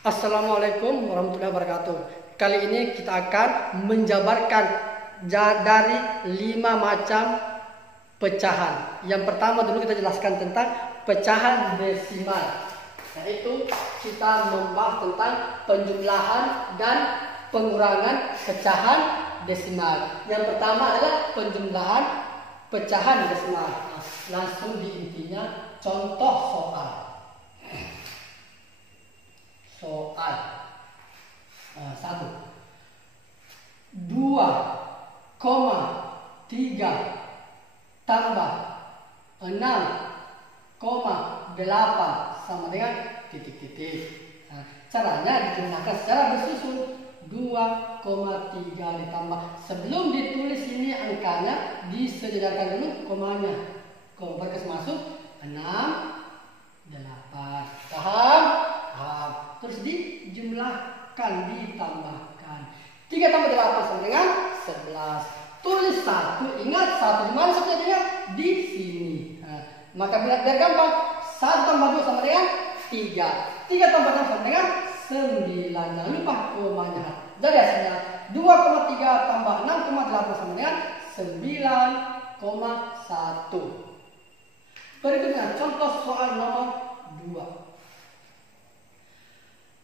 Assalamualaikum warahmatullahi wabarakatuh. Kali ini kita akan menjabarkan dari 5 macam pecahan. Yang pertama dulu kita jelaskan tentang pecahan desimal, yaitu kita membahas tentang penjumlahan dan pengurangan pecahan desimal. Yang pertama adalah penjumlahan pecahan desimal. Langsung di intinya contoh soal. Soal 1 2,3 tambah 6,8 sama dengan titik-titik. Caranya dijumlahkan secara bersusun. 2,3 ditambah, sebelum ditulis ini angkanya disejajarkan dulu komanya. Berkas masuk 6, 8. Paham? Terus dijumlahkan, ditambahkan. 3 tambah 8 sama dengan 11. Tulis 1. Ingat 1 di mana satunya? Di sini. Maka biar gampang, 1 tambah 2 sama dengan 3. 3 tambah 6 sama dengan 9. Jangan lupa komanya. Jadi hasilnya 2,3 tambah 6,8 sama dengan 9,1. Berikutnya contoh soal nomor 2.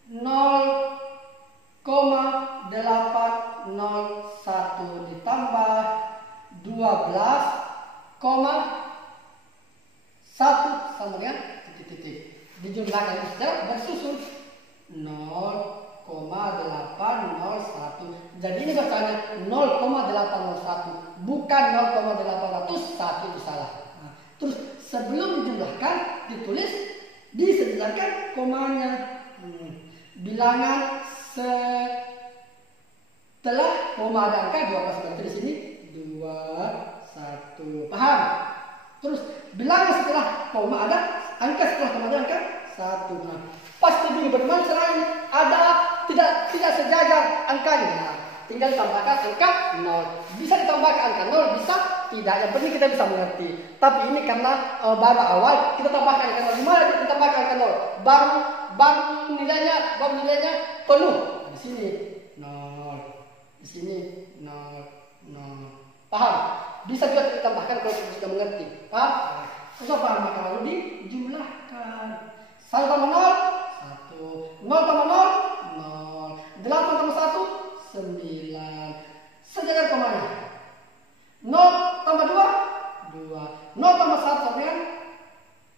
0,801 ditambah 12,1 sama dengan titik-titik. Dijumlahkan secara bersusun 0,801. Jadi ini bacanya 0,801, bukan 0,801. Itu salah. Terus sebelum dijumlahkan ditulis, disejajarkan komanya. Bilangan setelah koma ada angka 12 di sini 21. Paham? Terus bilangan setelah koma ada angka, setelah koma ada angka 1. Pasti dulu bagaimana caranya? Ada tidak sejajar angkanya. Tinggal tambahkan angka 0. Bisa ditambahkan angka 0, bisa tidak. Yang penting kita bisa mengerti. Tapi ini karena baru awal, kita tambahkan angka 0. Gimana kita tambahkan angka 0? Baru nilainya penuh. Di sini 0. Di sini 0. Paham? Bisa juga ditambahkan kalau sudah mengerti. Paham? Susah paham, maka lalu dijumlahkan. 1 tambah 0, 1. 0 tambah 0, 0. 8 tambah 1, 9. Sejajar komanya. 0 tambah 2, 2. 0 tambah 1 sama dengan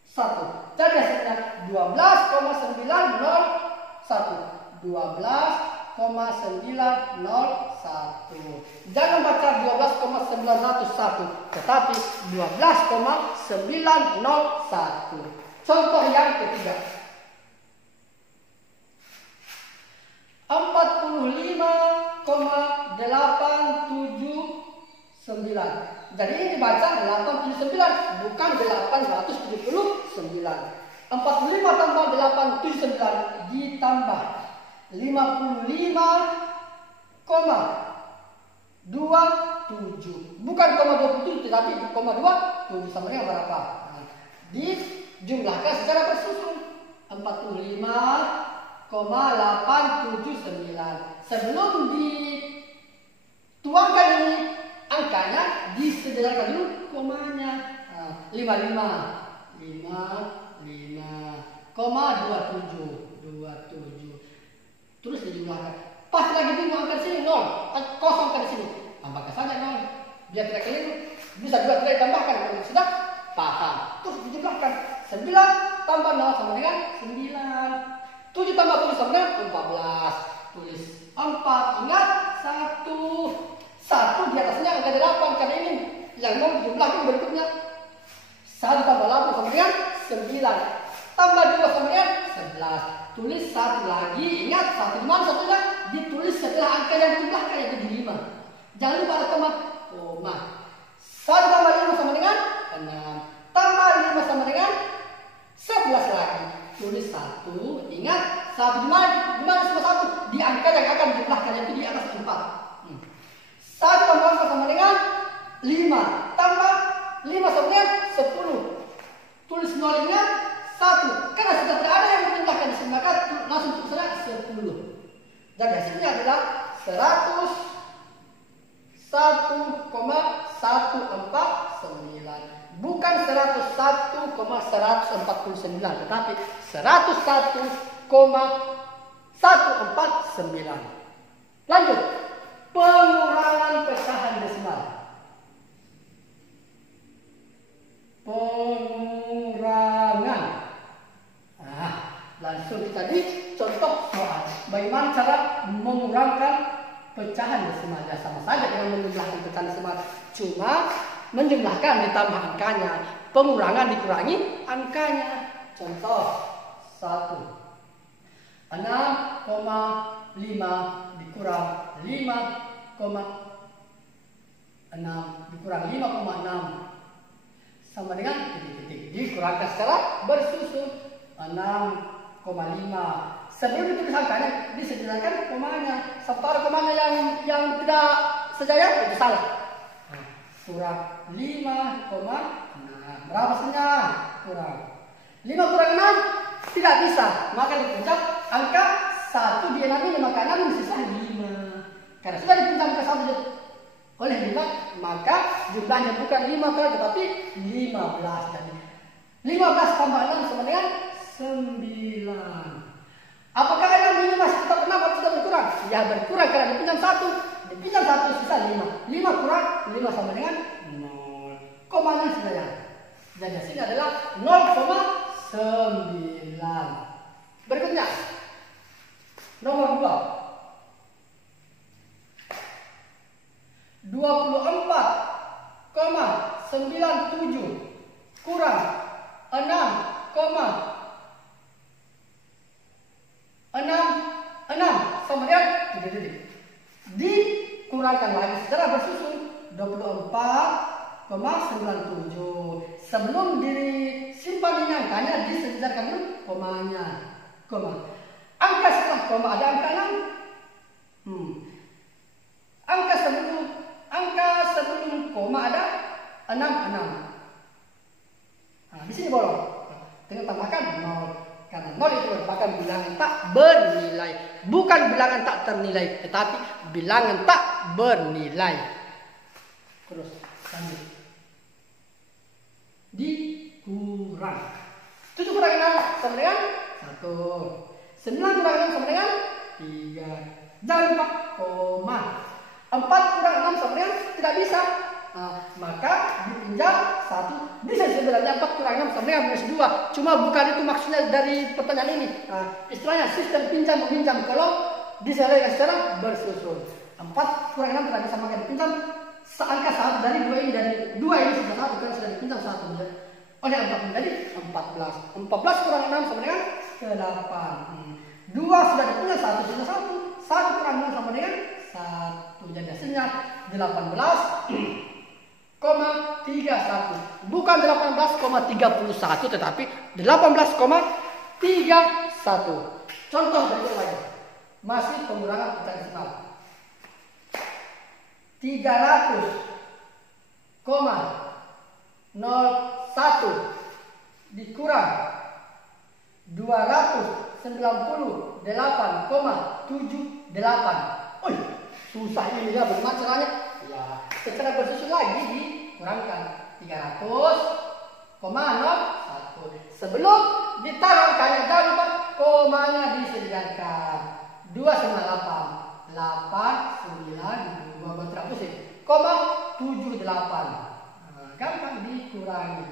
1. Jadi hasilnya 12,901. 12,901. Jangan baca 12,901, tetapi 12,901. Contoh yang ketiga. 45,879. Jadi ini dibaca 879, bukan 879. 45 tambah 879 ditambah 55,27. Bukan 27, tetapi 27 sama dengan berapa? Dijumlahkan secara bersusun. 45,879. Sebelum dituangkan ini angkanya, disejajarkan dulu komanya. 55,27. Terus dijumlahkan. Pas lagi bingung angka sini 0, kosong kan di sini. Tambahkan saja 0. Biar tidak keliru. Bisa juga tidak ditambahkan kalau sudah paham. Terus dijumlahkan. 9 tambah 0 sama dengan 9. 7 tambah 7 sama dengan 14. Tulis 4. Ingat 1. 1 di atasnya angka 8 karena ini yang mau dijumlahkan berikutnya. 1 tambah 8 sama dengan 9. Tambah 2 sama dengan 11. Tulis 1 lagi. Ingat 1 di mana satunya? Ditulis setelah angka yang dijumlahkan, yaitu di 5. Jangan lupa ada koma. 1 tambah 5 sama dengan 6. Tambah 5 sama dengan 11 lagi. Tulis 1. Ingat 1 di mana? Di mana sama 1? Di angka yang akan dijumlahkan, yaitu di atas 4. 1 tambah 4 sama dengan 5. Tambah 5 sama dengan 10. Tulis 0 ingat 1. Karena sudah tidak ada yang memindahkan di sini, maka langsung tulis saja 10. Dan hasilnya adalah 101,149. Bukan 101,149, tetapi 101,149. Lanjut. Pengurangan pecahan desimal. Pengurangan. Nah, langsung kita di contoh soal. Bagaimana cara mengurangkan pecahan desimal? Ya, sama saja dengan menjumlahkan pecahan desimal. Cuma menjumlahkan ditambah angkanya. Pengurangan dikurangi angkanya. Contoh 1. 6,5 dikurang 5,6 dikurang 5,6 sama dengan titik-titik. Dikurangkan secara bersusun 6,5. Sebelum ditulis angkanya disediakan komanya. Sementara komanya yang tidak sejajar itu salah. Kurang 5,6. Berapa hasilnya? Kurang 5 kurang 6 tidak bisa. Maka dipinjam angka 1 di 6 ini, maka 6 sisa 5. Karena sudah dipinjam ke 1 oleh 5, maka jumlahnya bukan 5 tetapi 15. Jadi 15 tambah 6 sama dengan 9. Apakah 6 ini masih tetap 6 atau sudah berkurang? Ya berkurang karena dipinjam 1. Dipinjam 1 sisa 5. 5 kurang 5 sama dengan 0. Komanya sudah ya. Dan hasilnya adalah 0,9. Berikutnya nomor 2. 24,97 kurang 6,66 sama dengan titik-titik. Dikurangkan lagi secara bersusun 24,97. Sebelum disimpan ini angkanya disejarkan dulu komanya. Angka setelah koma ada angka 6. Angka sebelum koma ada 6. Nah, di sini bolong. Dengan tambahkan 0. Karena 0 itu merupakan bilangan tak bernilai. Bukan bilangan tak ternilai, tetapi bilangan tak bernilai. Terus lanjut. Dikurang. 7 kurang 6 sama dengan 1. 9 kurang 6 sama dengan 3. Jangan lupa koma. 4 kurang 6 sama dengan tidak bisa. Maka dipinjam 1. Bisa sebenarnya 4 kurang 6 sama dengan minus 2. Cuma bukan itu maksudnya dari pertanyaan ini. Istilahnya sistem pinjam meminjam kalau diselesaikan secara bersusun. 4 kurang 6 tidak bisa, maka dipinjam angka 1 dari 2 ini. Dari 2 ini sudah 1 karena sudah dipinjam 1. Oleh 4 menjadi 14. 14 kurang 6 sama dengan 8. 2 sudah dipinjam 1 sudah 1. 1 kurang 6 sama dengan 1. Jadi hasilnya 18,31. Bukan 18,31 tetapi 18,31. Contoh berikut lagi. Masih pengurangan pecahan desimal. 300,01 dikurang 298,78. Susah ini ya, bagaimana caranya? Ya, secara bersusun lagi dikurangkan 300,01. Sebelum ditaruh angkanya jangan lupa komanya disediakan. 298 89 2 berapa sih? 78. Gampang dikurangi.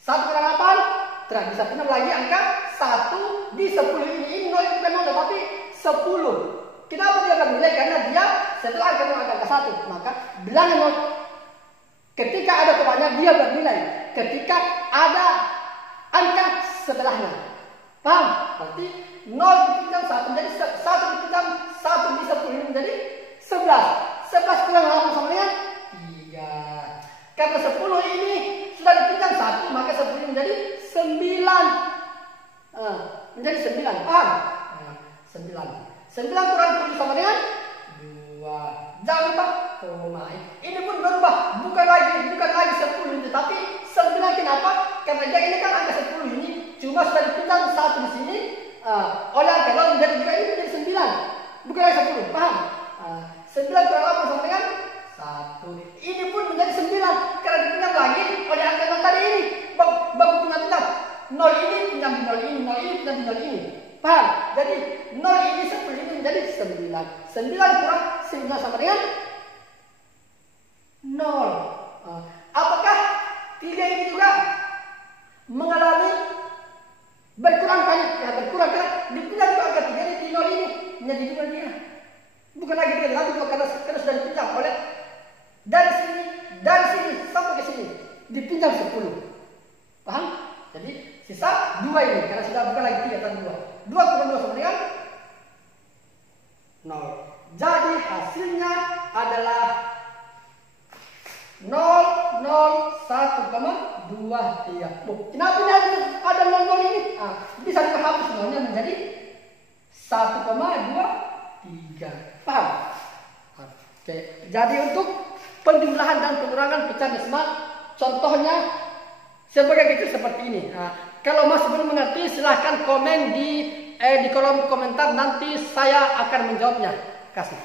1 kurang 8 tidak bisa pernah lagi angka 1 di 10 ini 0 bukan 0 tapi 10. Kenapa dia bernilai? Karena dia setelah angka 1, maka bilangan 0. Ketika ada komanya dia bernilai. Ketika ada angka setelahnya. Paham? Berarti 0 dipinjam 1 menjadi 1 dipinjam 1 di 10 ini menjadi 11. 11 kurang 8 sama dengan 3. Karena 10 ini sudah dipinjam 1, maka 10 ini menjadi 9. Menjadi 9. Paham? 9. 9 kurang 7 sama dengan 2. Jangan lupa koma. Ini pun berubah. Bukan lagi 10 ini, tetapi 9. Kenapa? Karena dia ini kan angka 10 ini cuma Cuma sudah dipinjam 1 di sini, oleh angka nol menjadi 2 ini menjadi 9. Bukan lagi 10, paham? 9 kurang 8 sama dengan 1. Ini pun menjadi 9 karena dipinjam lagi oleh angka nol tadi ini. Bapak pinjam. 0 ini pinjam di 0 ini, 0 ini pinjam di 0 ini. Paham? Jadi 0 ini 10 ini menjadi 9. 9 kurang 9 sama dengan 0. Apakah 3 ini juga mengalami berkurang banyak? Ya berkurang kan? Dipinjam juga angka 3 ini di 0 ini menjadi 2 dia. Bukan lagi 3 lagi karena sudah dipinjam oleh dari sini sampai ke sini dipinjam 10. Paham? Jadi sisa 2 ini karena sudah bukan lagi 3 tapi 2. 2 kurang 2 sama dengan 0. Jadi hasilnya adalah 0, 0, 1,23. Kenapa ada 0, 0 ini? Bisa dihapus nolnya menjadi 1,23. Paham? Oke. Jadi untuk penjumlahan dan pengurangan pecahan desimal, contohnya sebagai gitu seperti ini. Kalau masih belum mengerti, silahkan komen di kolom komentar. Nanti saya akan menjawabnya. Kasih.